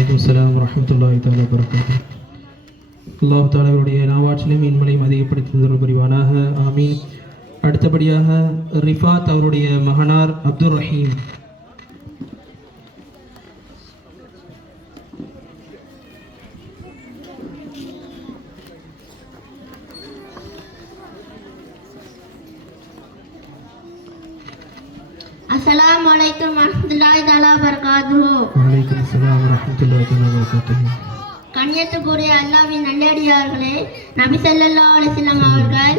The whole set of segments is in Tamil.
அஸ்ஸலாமு வரஹ்மத்துல்லாஹி தஆலா வபரகாத்துஹு. அல்லாஹ் தஆலாவுடைய நாவாற்றிலும் இன்மலையும் அதிகப்படுத்தி தந்தருள் புரிவானாக. ஆமீன். அடுத்தபடியாக ரிஃபாத் அவருடைய மகனார் அப்துல் ரஹீம். அஸ்ஸலாமு அலைக்கும் வரஹ்மத்துல்லாஹி தஆலா வபரகாத்துஹு. வலைக்கும் அஸ்ஸலாம் வரஹ்மத்துல்லாஹி தஆலா வபரகாத்துஹு. கண்ணியத்துக்குரிய அல்லாஹ்வின் நல்லடியார்களே, நபி ஸல்லல்லாஹு அலைஹி வஸல்லம் அவர்கள்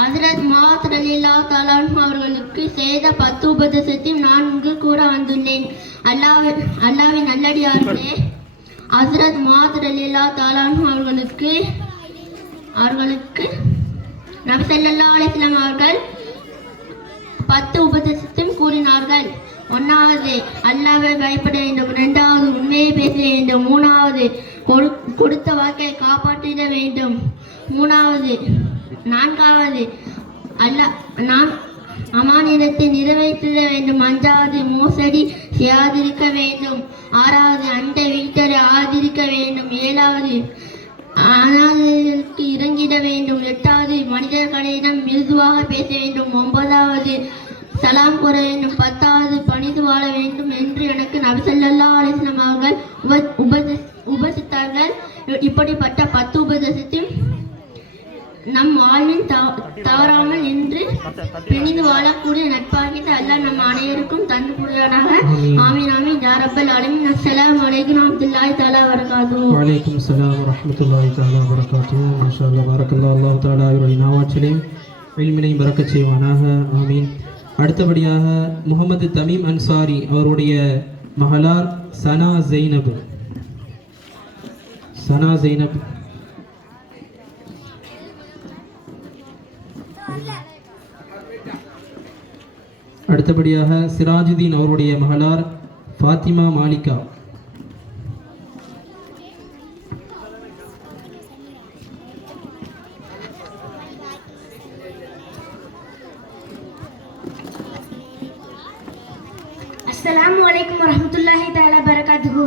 ஹஜ்ரத் முஆத் ரலியல்லாஹு தஆலா அன்ஹு அவர்களுக்கு செய்த 10 உபதேசத்தையும் நான் இங்கு கூற வந்துள்ளேன். அல்லாஹ்வின் நல்லடியார்களே, ஹஜ்ரத் முஆத் ரலியல்லாஹு தஆலா அன்ஹு அவர்களுக்கு நபி ஸல்லல்லாஹு அலைஹி வஸல்லம் அவர்கள் 10 உபதேசத்தையும் கூறினார்கள். 1வது, அல்லாஹ்வை பயப்பட வேண்டும். 2வது, உண்மையை பேச வேண்டும். 3வது, கொடுத்த வாக்கை காப்பாற்றிட வேண்டும். 4வது, நாம் அமானிதத்தை நிறைவேற்றிட வேண்டும். 5வது, மோசடி செய்யாதிருக்க வேண்டும். 6வது, அண்டை வீட்டரை ஆதரிக்க வேண்டும். 7வது, அனாதைகளுக்கு இறங்கிட வேண்டும். 8வது, மனிதர்களிடம் மிருதுவாக பேச வேண்டும். 9வது, சலாம் கூற வேண்டும். 10வது, பணிந்து வாழ வேண்டும் என்று எனக்கு நபி ஸல்லல்லாஹு அலைஹி வஸல்லம் அவர்கள் உபதேசித்தார்கள். இப்படிப்பட்ட 10 உபதேசத்தையும் நம் வாழ்வில் தவறாமல் என்று பிணிந்து வாழக்கூடிய நட்பாகிய அல்லாஹ் நம் அனைவருக்கும் தந்து புரியானாக. ஆமீன் ஆமீன் யா ரப்பல் ஆலமீன். அஸ்ஸலாமு அலைக்கும் வரஹ்மத்துல்லாஹி தஆலா வபரகாத்துஹு. வலைக்கும் அஸ்ஸலாம் வரஹ்மத்துல்லாஹி தஆலா வபரகாத்துஹு. மாஷா அல்லாஹ் பாரக்கல்லாஹு. அல்லாஹ் தஆலா அவருடைய நாவாற்றிலையும் இல்மினையும் பரக்கத் செய்வானாக. ஆமீன். அடுத்தபடியாக முகமது தமீம் அன்சாரி அவருடைய மகளார் சனா ஜெய்னப். அடுத்தபடியாக சிராஜுதீன் அவருடைய மகளார் ஃபாத்திமா மாலிகா. அஸ்ஸலாமு அலைக்கும் வரஹ்மத்துல்லாஹி தஆலா வபரகாத்துஹு.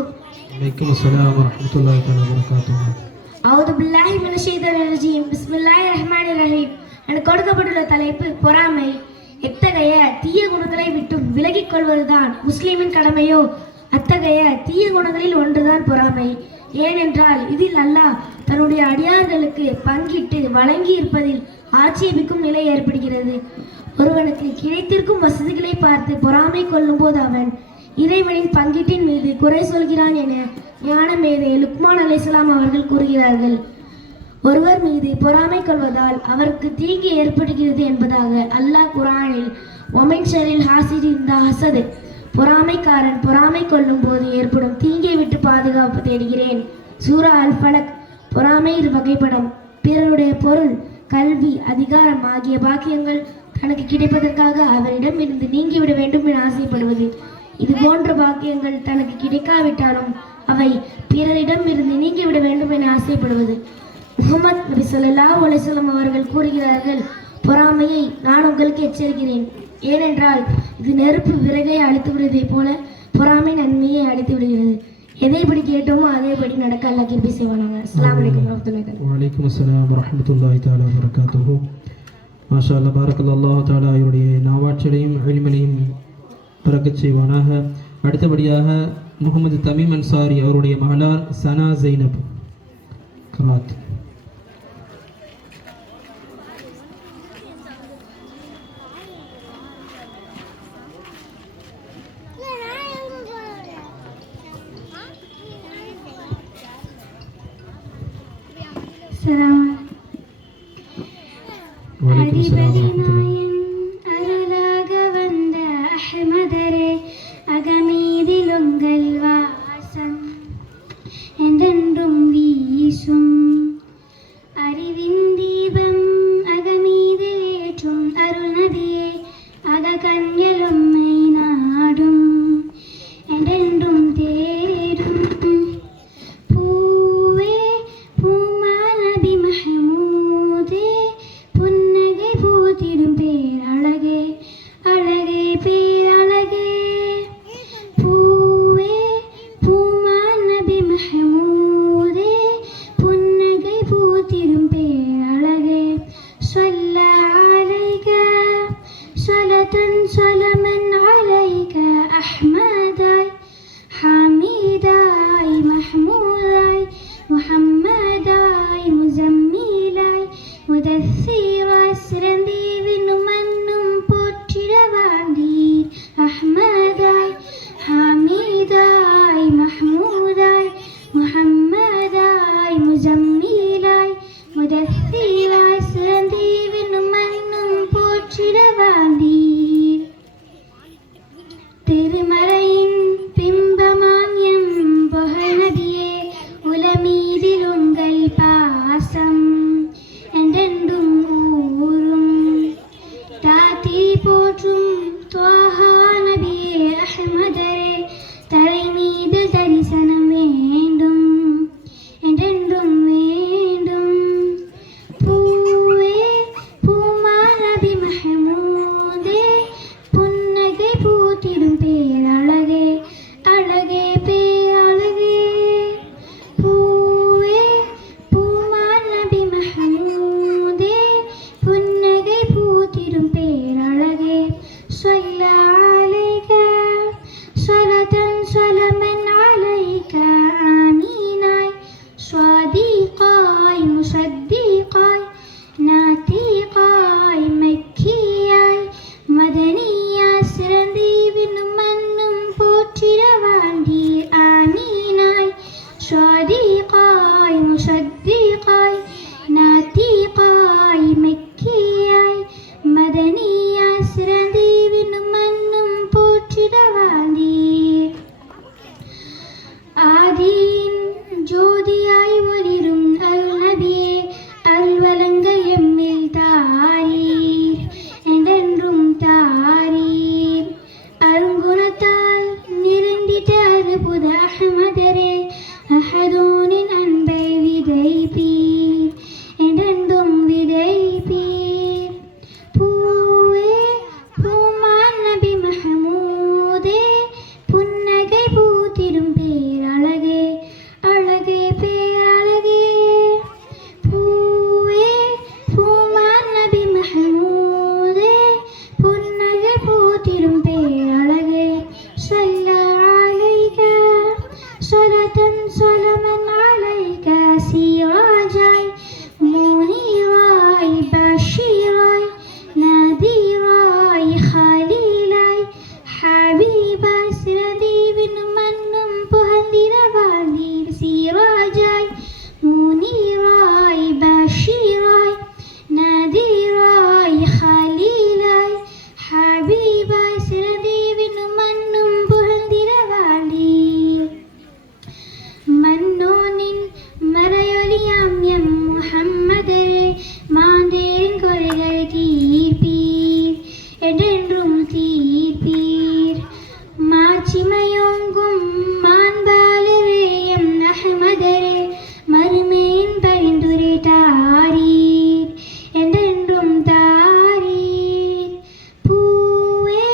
வலைக்கும் அஸ்ஸலாம் வரஹ்மத்துல்லாஹி தஆலா வபரகாத்துஹு. அவுது பில்லாஹி மினஷ் ஷைத்தானிர் ரஜீம். பிஸ்மில்லாஹிர் ரஹ்மானிர் ரஹீம். எனக்கு கொடுக்கப்பட்டுள்ள தலைப்பு பொறாமை. எத்தகைய தீய குணங்களை விட்டு விலகிக் கொள்வதுதான் முஸ்லிமின் கடமையோ அத்தகைய தீய குணங்களில் ஒன்றுதான் பொறாமை. ஏனென்றால் இதில் அல்லாஹ் தன்னுடைய அடியார்களுக்கு பங்கிட்டு வழங்கி இருப்பதில் ஆட்சேபிக்கும் நிலை ஏற்படுகிறது. ஒருவனுக்கு கிடைத்திருக்கும் வசதிகளை பார்த்து பொறாமை கொள்ளும் போது அவன் இறைவனின் பங்கீட்டின் மீது குறை சொல்கிறான் என ஞான மேதை லுக்மான் அலைஹிஸ்ஸலாம் அவர்கள் கூறுகிறார்கள். ஒருவர் மீது பொறாமை கொள்வதால் அவருக்கு தீங்கு ஏற்படுகிறது என்பதாக அல்லாஹ் குர்ஆனில் ஒமின் ஷரில் ஹாசிதின் ஹசத், பொறாமைக்காரன் பொறாமை கொள்ளும் போது ஏற்படும் தீங்கை விட்டு பாதுகாப்பு தேடுகிறேன். சூரா அல் ஃபலக். பொறாமை இரு வகைப்படும். பிறருடைய பொருள், கல்வி, அதிகாரம் ஆகிய பாக்கியங்கள் தனக்கு கிடைப்பதற்காக அவரிடம் இருந்து நீங்கிவிட வேண்டும் என ஆசைப்படுவது. இது போன்ற பாக்கியங்கள் தனக்கு கிடைக்காவிட்டாலும் அவை பிறரிடம் இருந்து நீங்கிவிட வேண்டும் என ஆசைப்படுவது. முஹம்மது நபி ஸல்லல்லாஹு அலைஹி வஸல்லம் அவர்கள் கூறுகிறார்கள், பொறாமையை நான் உங்களுக்கு எச்சரிக்கிறேன். ஏனென்றால் இது நெருப்பு விறகை அழித்து விடுவதை போல பொறாமை நன்மையை அழித்து விடுகிறது. எதைப்படி கேட்டோமோ அதேபடி நடக்க அல்லாஹ் கிருபை செய்வானாங்க. அஸ்ஸலாமு அலைக்கும் வரஹ்மத்துல்லாஹி தஆலா. வலைக்கும் அஸ்ஸலாம் வரஹ்மத்துல்லாஹி தஆலா வபரகாத்துஹு. மாஷா அல்லாஹ் பாரக்கல்லாஹு. அல்லாஹ் தஆலா அவருடைய நாவாற்றிலையும் இல்மினையும் பரக்கத் செய்வானாக. அடுத்தபடியாக முகமது தமீம் அன்சாரி அவருடைய மகளார் சனா ஜெய்னப் கராத். வலைக்கும் அஸ்ஸலாம் வரஹ்மத்துல்லாஹி. அருளாக வந்த அஹ்மதரே, அகமீதில் உங்கள் வாசம் என்றென்றும் வீசும். அறிவின் தீபம் அகமீதில் ஏற்றும் அருள் நதியே, அக கண்கள் உம்மை நாடும் என்றென்றும் தேடும். பூவே பூமா நபி மஹமூதே, புன்னகை பூத்திடும் ஆதியின் ஜோதியாய் ஒளிரும் அருள் நபியே அருள் வழங்க எம்மில் தாரீர் என்றென்றும் தாரீர் அருங்குணத்தால் நிறைந்திட்ட அற்புத அஹ்மதரே அஹதூனின் அன்பை விதைப்பீர் என்றென்றும் விதைப்பீர் பூவே பூமான் நபி மஹமூதே புன்னகை பூத்திடும் பேரழகே அழகே பேரழகே பூவே பூமான் நபி மஹமூதே புன்னகை பூத்திடும் பேரழகே ஸல்லா அலைக ஸலத்தன் ஸலமன் அலைக சிராஜாய் முனீராய் பஷீராய் நதீராய் ஹலீலாய் ஹபீபாய் சிரதீவின் மன்னும் புகழ்ந்திரவாழ்ந்தீர் சிராஜாய் முனீராய் பஷீராய் நதீராய் ஹலீலாய் ஹபீபாய் சிரதீவின் மன்னும் புகழ்ந்திரவாழ்ந்தீர் மன்னோனின் மறையொலியாம் எம் முஹம்மதரே மாந்தேரின் குறைகளை தீர்ப்பீர் என்றென்றும் தீர்ப்பீர் மாட்சிமையோங்கும் மாண்பாளரே எம் அஹ்மதரே மறுமையின் பரிந்துரை தாரீர் என்றென்றும் தாரீர் பூவே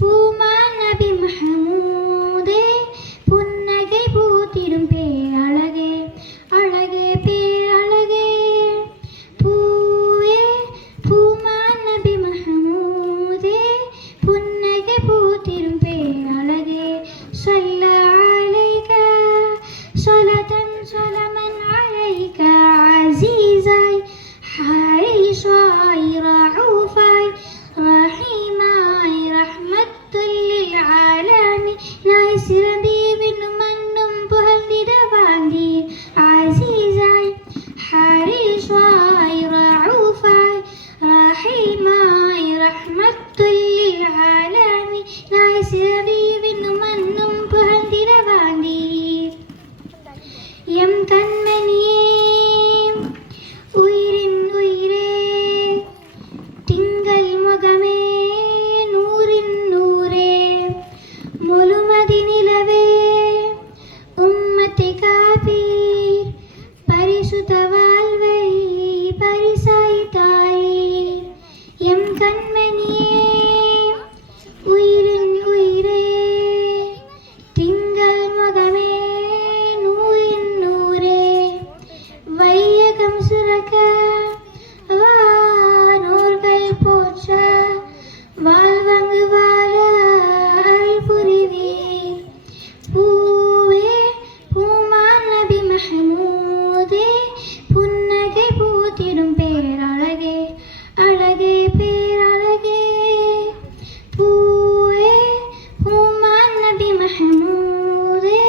பூமான் நபி மஹமூதே புன்னகை பூத்திடும் பேரழகே அழகே பேரழகே பூவே பூமான் நபி மஹமூதே புன்னகை பூத்திடும் பேரழகே ஸல்லா அலைக ஸலத்தன் ஸலமன் அலைக அஸீஸாய் ஹரீஸாய் ரഊஃபாய் ரஹீமாய் ரஹ்மத்துல் லில் ஆலமீன் நாய் சிறந்தீவின் மன்னும் புகழ்ந்திடவாழ்ந்தீர் அஸீஸாய் ஹரீஸாய் ரഊஃபாய் ரஹீமாய் ரஹ்மத்துல் லில் ஆலமீன் நாய் சிறந்தீவின் மன்னும் புகழ்ந்திடவாழ்ந்தீர் எம் கண்மணியே உயிரின் உயிரே திங்கள் முகமே நூறின் நூறே முழுமதி நிலவே உம்மத்தை காப்பீர் பரிசுத்த வாழ்வை பரிசாய் தாரீர் எம் கண்மணியே உயிரின் உயிரே திங்கள் முகமே நூறின் நூறே வையகம் சுரக்க வானோர்கள் போற்ற வாழ்வங்கு வாழ அருள் புரிவீர் பூவே பூமான் நபி மஹமூதே புன்னகை பூத்திடும் பேரழகே அழகே பேரழகே பூவே பூமான் நபி மஹமூதே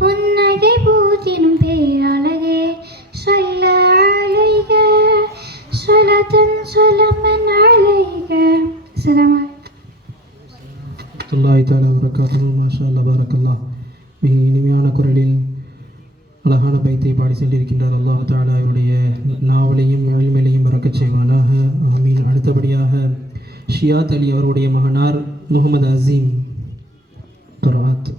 புன்னகை பூத்திடும் பேரழகே ஸல்லா அலைக ஸலத்தன் ஸலமன் அலைக அஸ்ஸலாமு அல்லாஹ் தாலா வரகாத்துஹு மாஷா அல்லாஹ் பாரக்கல்லாஹ். மிக இனிமையான குரலில் அழகான பைத்தை பாடி சென்றிருக்கின்றார். அல்லாஹ் தாலா இவருடைய நாவலையும் இல்மையிலையும் பறக்கச் செய்வானாக. ஆமீன். அடுத்தபடியாக ஷியாத் அலி அவருடைய மகனார் முகமது அசீம் கராத்.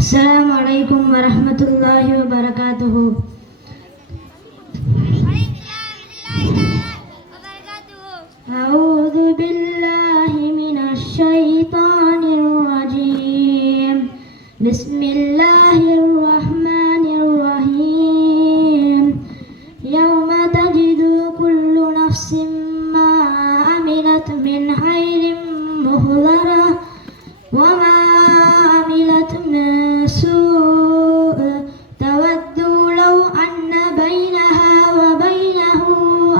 அஸ்ஸலாமு அலைக்கும் வரஹ்மத்துல்லாஹி வபரகாத்துஹு. அஊது பில்லாஹி மினஷ் ஷைத்தானிர் ரஜீம். பிஸ்மில்லாஹிர் ரஹ்மானிர் ரஹீம். யௌம தஜிது குல்லு நஃப்ஸின் மா அமிலத் மின் கைரின் முஹ்தரா وما عملت من سوء تود لو أن بينها وبينه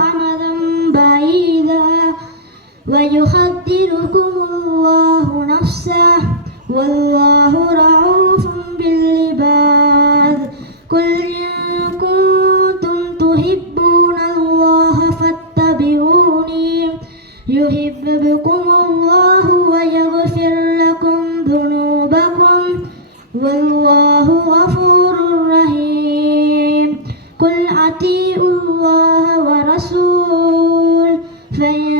أمدا بعيدا ويخدركم الله نفسه والله والله غفور رحيم قل أطيعوا الله ورسول فإن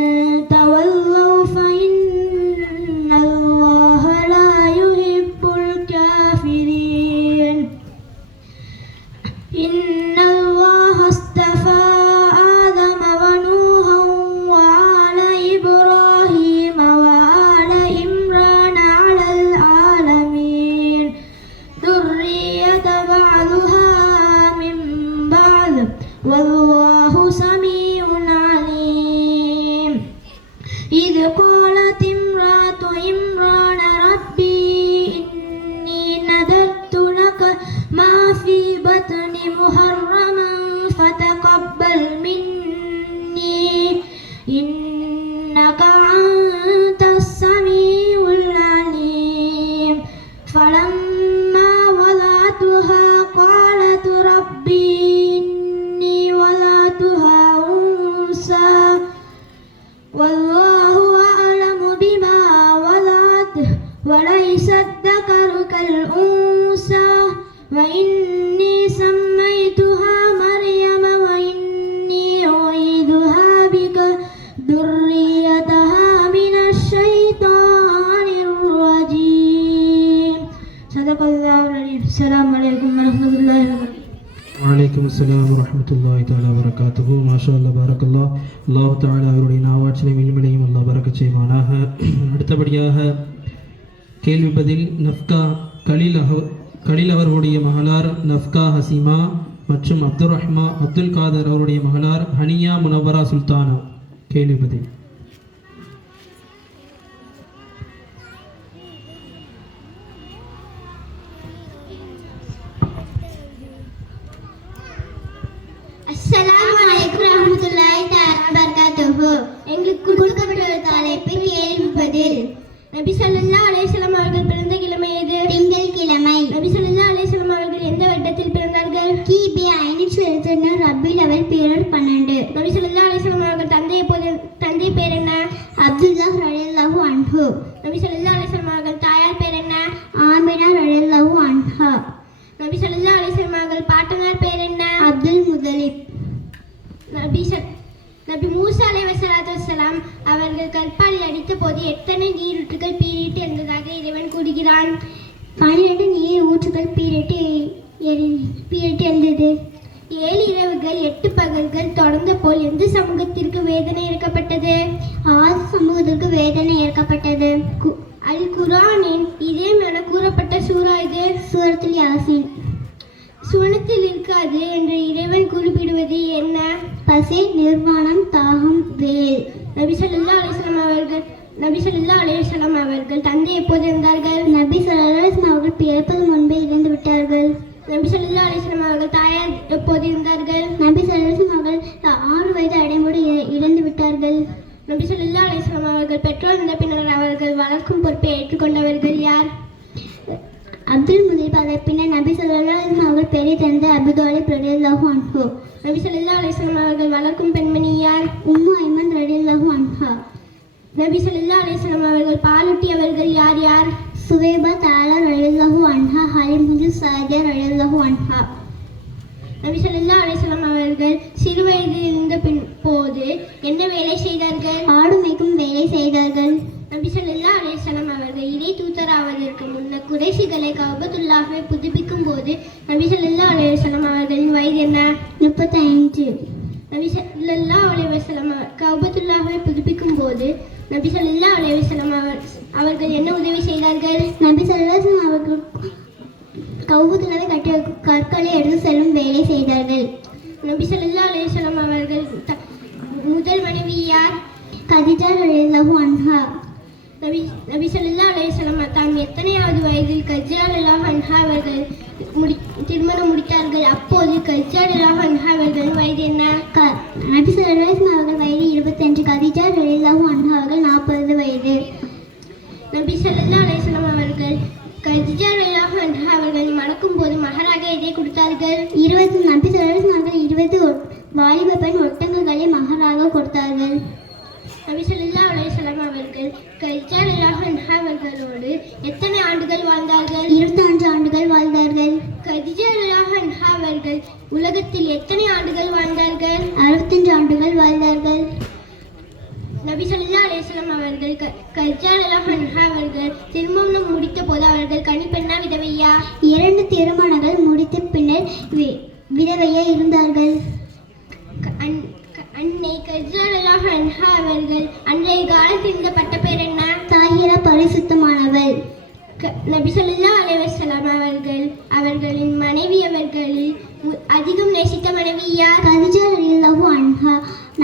تولوا فإن الله لا يحب الكافرين إن الله اصطفى آدم ونوحا وآل إبراهيم وآل عمران على العالمين ذرية بعضها من بعض والله سميع عليم إذ قالت امرأة عمران ربي إني نذرت لك ما في بطني محرما فتقبل مني إنك أنت السميع العليم فلما وضعتها قالت ربي إني وضعتها أنثى والله أعلم بما وضعت وليس الذكر كالأنثى وإني سميتها مريم وإني أعيذها بك ذريتها من الشيطان الرجيم صدق الله العظيم السلام عليكم ورحمة الله وبركاته வலைக்கும் அஸ்ஸலாம் வரஹ்மத்துல்லாஹி தஆலா வரகாத்துஹு. மாஷா அல்லாஹ் பாரக்கல்லாஹ். அல்லாஹ் தஆலா அவருடைய நாவாட்சினை இல்மிலையும் அல்லாஹ் பரக்கத் செய்வானாக. அடுத்தபடியாக கேள்வி பதில். நஃப்கா கலீல் அவர்களுடைய மகளார் நஃப்கா ஹசீமா மற்றும் அப்துல் காதர் அவருடைய மகளார் ஹனியா முனவரா சுல்தானா. கேள்வி பதில். அஸ்ஸலாமு அலைக்கும் வரஹ்மத்துல்லாஹி தஆலா வபரகாத்துஹு. எங்களுக்கு கொடுக்கப்பட்ட தலைப்பு கேள்வி பதில். நபி ஸல்லல்லாஹு அலைஹி வஸல்லம் அவர்கள் பிறந்த கிழமை எது? திங்கட்கிழமை. நபி ஸல்லல்லாஹு அலைஹி வஸல்லம் அவர்கள் எந்த வருடத்தில் பிறந்தார்கள்? கிபி 571 ரபியுல் அவல் பிறர் 12. நபி ஸல்லல்லாஹு அலைஹி வஸல்லம் அவர்கள் தந்தை பேர் என்ன? அப்துல்லாஹ் ரலியல்லாஹு அன்ஹு. நபி ஸல்லல்லாஹு அலைஹி வஸல்லம் அவர்கள் தாயார் பேர் என்ன? ஆமினா ரலியல்லாஹு அன்ஹா. நபி ஸல்லல்லாஹு அலைஹி வஸல்லம் அவர்கள் பாட்டனார் பேர் என்ன? அப்துல் முத்தலிப். நபி மூசா அலைஹிஸ்ஸலாம் அவர்கள் கற்பாலை அடித்த போது எத்தனை நீரூற்றுகள் பீரிட்டு இருந்ததாக இறைவன் கூறுகிறான்? 12 நீர் ஊற்றுகள் பீரிட்டு இருந்தது. 7 இரவுகள் 8 பகல்கள் தொடர்ந்த போல் எந்த சமூகத்திற்கு வேதனை இறக்கப்பட்டது? 6 சமூகத்திற்கு வேதனை இறக்கப்பட்டது. அல் குர்ஆனின் இதயம் என கூறப்பட்ட சூரா இது? சூரத்துல் யாசீன். சுவனத்தில் இருக்காது என்று இறைவன் குறிப்பிடுவது என்ன? பசி, நிர்வாணம், தாகம், வேல். நபி ஸல்லல்லாஹு அலைஹி வஸல்லம் அவர்கள் தந்தை எப்போது இருந்தார்கள்? நபி ஸல்லல்லாஹு அலைஹி வஸல்லம் அவர்கள் பிறப்பது முன்பே இறந்து விட்டார்கள். நபி ஸல்லல்லாஹு அலைஹி வஸல்லம் அவர்கள் தாயார் எப்போது இருந்தார்கள்? நபி ஸல்லல்லாஹு அலைஹி வஸல்லம் அவர்கள் 6 வயது அடையும்போது இறந்து விட்டார்கள். நபி ஸல்லல்லாஹு அலைஹி வஸல்லம் அவர்கள் பெற்றோர் இருந்த பின்னர் அவர்கள் வளர்க்கும் பொறுப்பை ஏற்றுக்கொண்டவர்கள் யார்? அப்துல் முத்தலிப். அதை பின்னர் நபி ஸல்லல்லாஹு அலைஹி வஸல்லம் அவர்கள் பெரிய தந்தை அபூ தாலிப் ரலியல்லாஹு அன்ஹு. நபி ஸல்லல்லாஹு அலைஹி வஸல்லம் அவர்கள் வளர்க்கும் பெண்மணி யார்? உம்மு ஐமன் ரலியல்லாஹு அன்ஹா. நபி ஸல்லல்லாஹு அலைஹி வஸல்லம் அவர்கள் பாலூட்டியவர்கள் யார் யார்? சுவைபா தாலா ரலியல்லாஹு அன்ஹா, ஹலிமத்து சாதியா ரலியல்லாஹு அன்ஹா. நபி ஸல்லல்லாஹு அலைஹி வஸல்லம் அவர்கள் சிறு வயதில் இருந்த போது என்ன வேலை செய்தார்கள்? ஆடு மேய்க்கும் வேலை செய்தார்கள். நபி ஸல்லல்லாஹு அலைஹி வஸல்லம் அவர்கள் இறை தூதராவதற்கு முன்னர் குறைஷிகளை கஅபத்துல்லாஹை புதுப்பிக்கும் போது நபி ஸல்லல்லாஹு அலைஹி வஸல்லம் அவர்களின் வயது என்ன? 35. நபி ஸல்லல்லாஹு அலைஹி வஸல்லம் கஅபத்துல்லாஹை புதுப்பிக்கும் போது நபி ஸல்லல்லாஹு அலைஹி வஸல்லம் அவர்கள் என்ன உதவி செய்தார்கள்? நபி ஸல்லல்லாஹு அலைஹி வஸல்லம் அவர்கள் கஅபத்துல்லாஹை கட்டிய கற்களை எடுத்து செல்லும் வேலை செய்தார்கள். நபி ஸல்லல்லாஹு அலைஹி வஸல்லம் அவர்கள் முதல் மனைவி யார்? கதீஜா ரலியல்லாஹு அன்ஹா. நபி ஸல்லல்லாஹு அலைஹி வஸல்லம் தாம் எத்தனையாவது வயதில் கதீஜா ரலியல்லாஹு அன்ஹா அவர்கள் திருமணம் முடித்தார்கள்? அப்போது கதீஜா ரலியல்லாஹு அன்ஹா அவர்களின் வயது என்ன? நபி ஸல்லல்லாஹு அலைஹி வஸல்லம் அவர்கள் வயது 25, கதீஜா ரலியல்லாஹு அன்ஹா அவர்கள் 40 வயது. நபி ஸல்லல்லாஹு அலைஹி வஸல்லம் அவர்கள் கதீஜா ரலியல்லாஹு அன்ஹா அவர்கள் மணக்கும் போது மகராக எதை கொடுத்தார்கள்? 20. நபி ஸல்லல்லாஹு அலைஹி வஸல்லம் அவர்கள் 20 வாலிப பெண் ஒட்டகங்களை மகராக கொடுத்தார்கள். நபி ஸல்லல்லாஹு அலைஹி வஸல்லம் அவர்கள் கதீஜா ரலியல்லாஹு அன்ஹா அவர்களோடு எத்தனை ஆண்டுகள் வாழ்ந்தார்கள்? 25 ஆண்டுகள் அவர்கள் உலகத்தில் எத்தனை ஆண்டுகள் வாழ்ந்தார்கள்? 65 ஆண்டுகள் வாழ்ந்தார்கள். நபி ஸல்லல்லாஹு அலைஹி வஸல்லம் அவர்கள் கத்ஜா ரலியல்லாஹு அன்ஹா அவர்கள் திருமணம் முடித்த போது அவர்கள் கனிப்பெண்ணா விதவையா? 2 திருமணங்கள் முடித்த பின்னர் விதவையா இருந்தார்கள். அன்னை கத்ஜா ரலியல்லாஹு அன்ஹா அவர்கள் அன்றைய காலத்தில் இருந்த பட்டப்பேர் என்ன? தாஹிரா, பரிசுத்தமானவள். நபி ஸல்லல்லாஹு அலைஹி வஸல்லம் அவர்களின் மனைவி அவர்களில் அதிகம் நேசித்த மனைவி யார்? கதிஜா ரலியல்லாஹு அன்ஹா.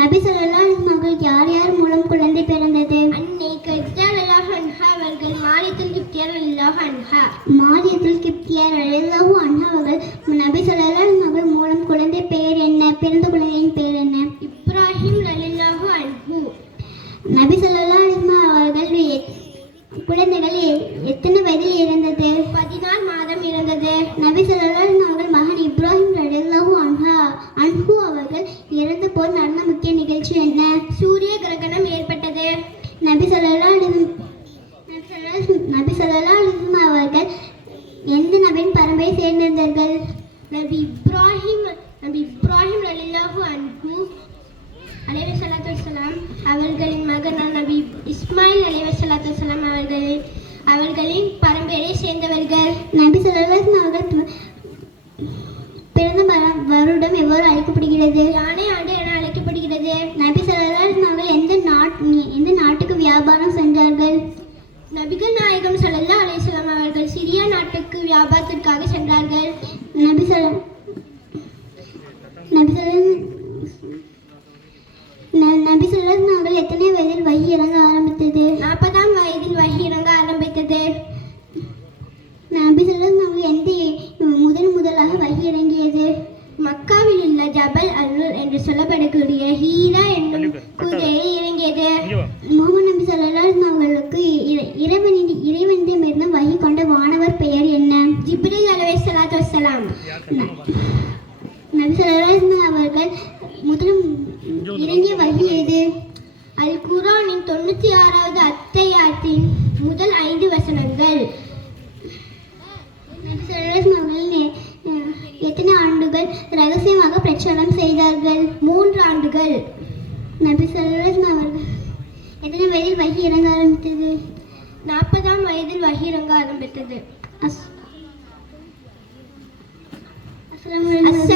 நபி ஸல்லல்லாஹு அலைஹி வஸல்லம் அவர்கள் யார் யார் மூலம் குழந்தை பிறந்தது? அன்னை கத்ஜா ரலியல்லாஹு அன்ஹா அவர்கள் மாரியத்துல் கிப்தியா ரலியல்லாஹு அன்ஹா. மாரியத்துல் கிப்தியா ரலியல்லாஹு அன்ஹா அவர்கள் நபி ஸல்லல்லாஹு அலைஹி வஸல்லம் அவர்கள் மூலம் குழந்தை பெயர் என்ன? பிறந்த குழந்தையின் பெயர் என்ன? இப்ராஹிம் ரலியல்லாஹு அன்ஹு. நபி ஸல்லல்லாஹு அலைஹி வஸல்லம் அவர்கள் குழந்தைகள் எத்தனை வயதில் இருந்தது? 14 மாதம் இருந்தது. நபி ஸல்லல்லாஹு அலைஹி வஸல்லம் அவர்கள் மகன் இப்ராஹிம் ரலியல்லாஹு அன்ஹு அவர்கள் இறந்த போது நடந்த முக்கிய நிகழ்ச்சி என்ன? சூரிய கிரகணம் ஏற்பட்டது. நபி ஸல்லல்லாஹு அலைஹி வஸல்லம் அவர்கள் எந்த நபியின் பரம்பரை சேர்ந்திருந்தார்கள்? நபி இப்ராஹிம் ரலியல்லாஹு அன்ஹு அலைஹி ஸலாத்து வஸலாம் அவர்களின் மகனான நபி இஸ்மாயில் அலைஹி ஸலாத்து வஸலாம் அவர்களின் பரம்பரையை சேர்ந்தவர்கள். நபி ஸல்லல்லாஹு அலைஹி வஸல்லம் அவர்கள் பிறந்த வருடம் எவ்வாறு அழைக்கப்படுகிறது? யானை ஆண்டு என அழைக்கப்படுகிறது. நபி ஸல்லல்லாஹு அலைஹி வஸல்லம் அவர்கள் எந்த நாட்டுக்கு வியாபாரம் சென்றார்கள்? நபிகள் நாயகம் ஸல்லல்லாஹு அலைஹி வஸல்லம் அவர்கள் சிரியா நாட்டுக்கு வியாபாரத்திற்காக சென்றார்கள். நபி ஸல்லல்லாஹு அவர்கள் எத்தனை வயதில் வஹி இறங்க ஆரம்பித்தது? 40ஆம் வயதில் வஹி இறங்க ஆரம்பித்தது. நபி ஸல்லல்லாஹு அவர்கள் முதலாக வஹி இறங்கியது? மக்காவில் உள்ள ஜபல் அல்-நூர் என்று சொல்லப்படக்கூடிய ஹீரா என்னும் குதிரையில் இறங்கியது. முஹம்மது நபி ஸல்லல்லாஹு அலைஹி அவர்களுக்கு இறைவனிடமிருந்து வஹி கொண்ட வானவர் பெயர் என்ன? ஜிப்ரீல் அலைஹிஸ்ஸலாத்து வஸ்ஸலாம். நபி ஸல்லல்லாஹு அலைஹி அவர்கள் முதல் இறங்கிய வஹி எது? அல் குர்ஆனின் 96வது அத்தியாயத்தின் முதல் 5 வசனங்கள். நபி ஸல்லல்லாஹு அலைஹி அவர்கள் எத்தனை ஆண்டுகள் ரகசியமாக பிரச்சாரம் செய்தார்கள்? 3 ஆண்டுகள். நபி ஸல்லல்லாஹு அலைஹி அவர்கள் எத்தனை வயதில் வஹி இறங்க ஆரம்பித்தது? 40ஆம் வயதில் வஹி இறங்க ஆரம்பித்தது. அஸ்ஸலாமு அலைக்கும்.